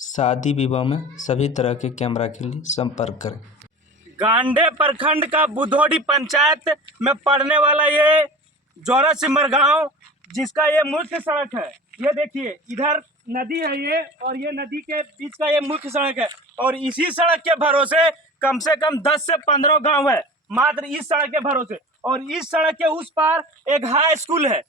शादी विवाह में सभी तरह के कैमरा के लिए संपर्क करें। गांडे प्रखंड का बुधोड़ी पंचायत में पड़ने वाला ये जोरा सिमर गांव, जिसका ये मुख्य सड़क है। ये देखिए, इधर नदी है ये, और ये नदी के बीच का ये मुख्य सड़क है। और इसी सड़क के भरोसे कम से कम 10 से 15 गांव है, मात्र इस सड़क के भरोसे। और इस सड़क के उस पार एक हाई स्कूल है,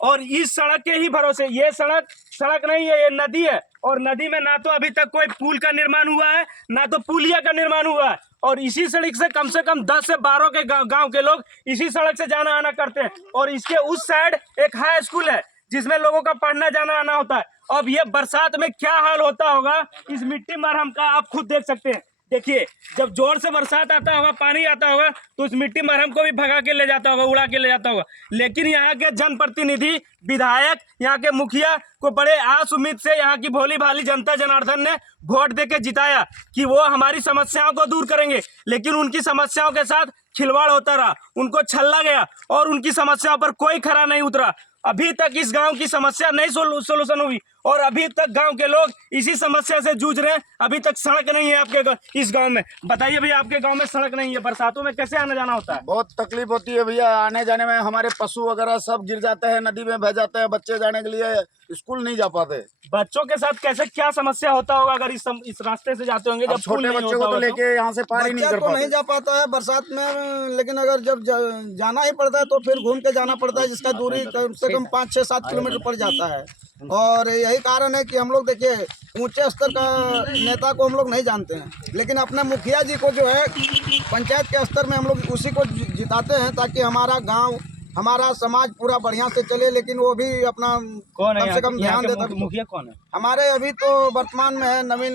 और इस सड़क के ही भरोसे ये सड़क नहीं है, ये नदी है। और नदी में ना तो अभी तक कोई पुल का निर्माण हुआ है, ना तो पुलिया का निर्माण हुआ है। और इसी सड़क से कम 10 से 12 के गांव के लोग इसी सड़क से जाना आना करते हैं। और इसके उस साइड एक हाई स्कूल है, जिसमें लोगों का पढ़ना जाना आना होता है। अब ये बरसात में क्या हाल होता होगा इस मिट्टी मरहम का, आप खुद देख सकते हैं। देखिए, जब जोर से बरसात आता होगा, पानी आता होगा, तो उस मिट्टी मरहम को भी भगा के ले जाता होगा, उड़ा के ले जाता होगा। लेकिन यहाँ के जनप्रतिनिधि, विधायक, यहाँ के मुखिया को बड़े आस उम्मीद से यहाँ की भोली भाली जनता जनार्दन ने वोट देके जिताया कि वो हमारी समस्याओं को दूर करेंगे। लेकिन उनकी समस्याओं के साथ खिलवाड़ होता रहा, उनको छल्ला गया और उनकी समस्याओं पर कोई खरा नहीं उतरा। अभी तक इस गांव की समस्या नहीं सोल्यूशन हुई, और अभी तक गांव के लोग इसी समस्या से जूझ रहे हैं। अभी तक सड़क नहीं है आपके इस गांव में। बताइए भैया, आपके गांव में सड़क नहीं है, बरसातों में कैसे आना जाना होता है? बहुत तकलीफ होती है भैया, आने जाने में। हमारे पशु वगैरह सब गिर जाते हैं, नदी में बह जाते हैं। बच्चे जाने के लिए स्कूल नहीं जा पाते। बच्चों के साथ कैसे क्या समस्या होता होगा अगर इस रास्ते से जाते होंगे? जब छोटे बच्चों को तो लेके यहाँ से पार ही नहीं कर पाते। नहीं जा पाता है बरसात में, लेकिन अगर जब जाना ही पड़ता है तो फिर घूम के जाना पड़ता है, जिसका दूरी कम से कम 5, 6, 7 किलोमीटर पड़ जाता है। और यही कारण है कि हम लोग देखिए, ऊंचे स्तर का नेता को हम लोग नहीं जानते हैं, लेकिन अपने मुखिया जी को जो है पंचायत के स्तर में हम लोग उसी को जिताते हैं, ताकि हमारा गांव, हमारा समाज पूरा बढ़िया से चले। लेकिन वो भी अपना कौन है कम से कम ध्यान देता है। मुखिया कौन है हमारे अभी तो वर्तमान में है नवीन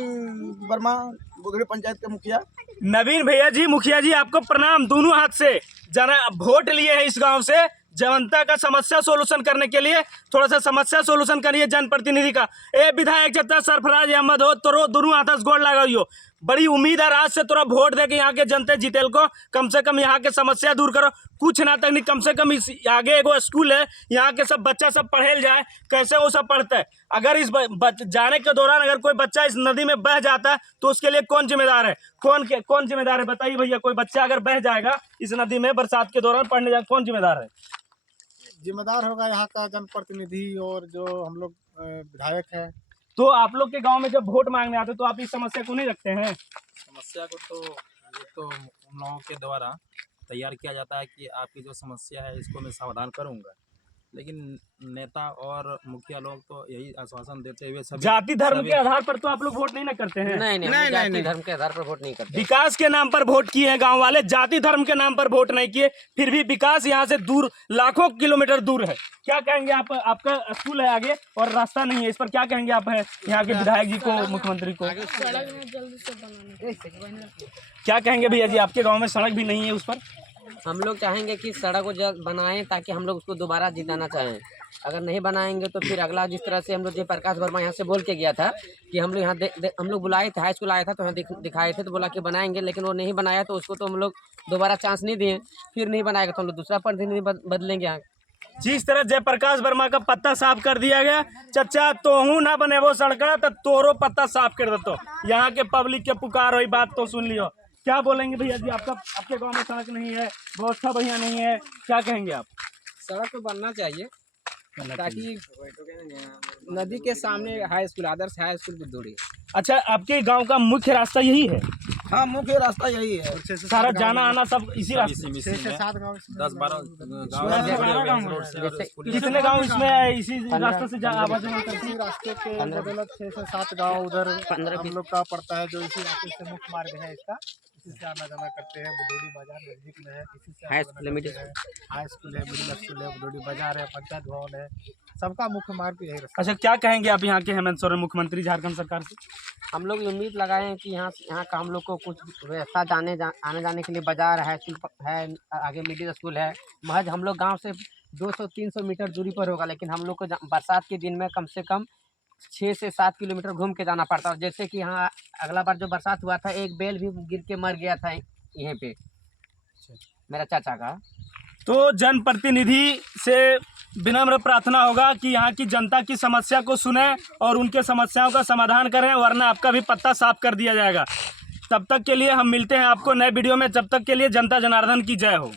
वर्मा, बुधड़ी पंचायत के मुखिया। नवीन भैया जी, मुखिया जी, आपको प्रणाम दोनों हाथ से। जाना वोट लिए हैं इस गांव से जनता का समस्या सोल्यूशन करने के लिए। थोड़ा सा समस्या सोल्यूशन करिए जनप्रतिनिधि का। ए विधायक जत्ता सरफराज अहमद हो, तोरो दोनों हाथ से गोड़ लगाइयो। बड़ी उम्मीद है रात से तोरा वोट दे के यहाँ के जनता जीतेल को। कम से कम यहाँ के समस्या दूर करो। कुछ ना तक नहीं, कम से कम इस आगे एगो स्कूल है, यहाँ के सब बच्चा सब पढ़ेल जाए। कैसे वो सब पढ़ता है? अगर इस जाने के दौरान अगर कोई बच्चा इस नदी में बह जाता है तो उसके लिए कौन जिम्मेदार है? कौन जिम्मेदार है? बताइए भैया, कोई बच्चा अगर बह जाएगा इस नदी में बरसात के दौरान पढ़ने जाए, कौन जिम्मेदार है? जिम्मेदार होगा यहाँ का जनप्रतिनिधि और जो हम लोग विधायक है। तो आप लोग के गांव में जब वोट मांगने आते तो आप इस समस्या को नहीं रखते हैं? समस्या को तो ये तो उन लोगों के द्वारा तैयार किया जाता है कि आपकी जो समस्या है इसको मैं समाधान करूंगा। लेकिन नेता और मुखिया लोग तो यही आश्वासन देते हुए जाति धर्म के आधार पर तो आप लोग वोट नहीं ना करते हैं? नहीं, धर्म के आधार पर वोट नहीं करते। विकास के नाम पर वोट किए हैं गांव वाले, जाति धर्म के नाम पर वोट नहीं किए। फिर भी विकास यहाँ से दूर, लाखों किलोमीटर दूर है। क्या कहेंगे आप? आपका स्कूल है आगे और रास्ता नहीं है, इस पर क्या कहेंगे आप है यहाँ के विधायक जी को, मुख्यमंत्री को? क्या कहेंगे भैया जी, आपके गाँव में सड़क भी नहीं है उस पर? हम लोग चाहेंगे कि सड़क को जल्द बनाएं, ताकि हम लोग उसको दोबारा जिताना चाहें। अगर नहीं बनाएंगे तो फिर अगला, जिस तरह से हम लोग जयप्रकाश वर्मा यहाँ से बोल के गया था कि हम लोग यहाँ हम लोग बुलाए थे, हाई स्कूल आया था तो यहाँ दिखाए थे, तो बोला कि बनाएंगे, लेकिन वो नहीं बनाया, तो उसको तो हम लोग दोबारा चांस नहीं दिए। फिर नहीं बनाएगा तो हम लोग दूसरा प्रतिनिधि बदलेंगे यहाँ। जिस तरह जयप्रकाश वर्मा का पत्ता साफ कर दिया गया, चचा तोहू ना बने वो सड़का तो तोरो पत्ता साफ कर देतो। यहाँ के पब्लिक के पुकार हुई बात तो सुन लियो। क्या बोलेंगे भैया जी? आपके गांव में सड़क नहीं है, व्यवस्था बढ़िया नहीं है, क्या कहेंगे आप? सड़क तो बनना चाहिए, ताकि नदी के सामने हाई स्कूल, आदर्श हाई स्कूल बुधोड़ी। अच्छा, आपके गांव का मुख्य रास्ता यही है? हाँ, मुख्य रास्ता यही है। सारा जाना आना सब इसी रास्ते? 6 से 7 गाँव, 10-12 कितने गांव इसमें है इसी रास्ते से आवाजाही करते हैं? इसी रास्ते के बदौलत 6 से 7 गाँव उधर हम लोग का पड़ता है, जो इसी रास्ते से मुख्य मार्ग है इसका। इसी से आना जाना करते हैं। बुधोड़ी बाजार नजदीक में है, इसी से हाई स्कूल है, मिडिल स्कूल है, बुधोड़ी बाजार है, पंचायत भवन है, सबका मुख्य मार्ग यही रास्ता। अच्छा, क्या कहेंगे आप यहाँ के हेमंत सोरेन मुख्यमंत्री झारखंड सरकार से? हम लोग उम्मीद लगाए हैं कि यहाँ का हम लोग को कुछ व्यवस्था आने जाने के लिए, बाजार है, स्कूल है, आगे मिडिल स्कूल है। महज हम लोग गाँव से 200-300 मीटर दूरी पर होगा, लेकिन हम लोग को बरसात के दिन में कम से कम 6 से 7 किलोमीटर घूम के जाना पड़ता है। जैसे कि यहाँ अगला बार जो बरसात हुआ था, एक बैल भी गिर के मर गया था यहीं पे, मेरा चाचा का। तो जनप्रतिनिधि से विनम्र प्रार्थना होगा कि यहाँ की जनता की समस्या को सुने और उनके समस्याओं का समाधान करें, वरना आपका भी पत्ता साफ कर दिया जाएगा। तब तक के लिए हम मिलते हैं आपको नए वीडियो में। जब तक के लिए जनता जनार्दन की जय हो।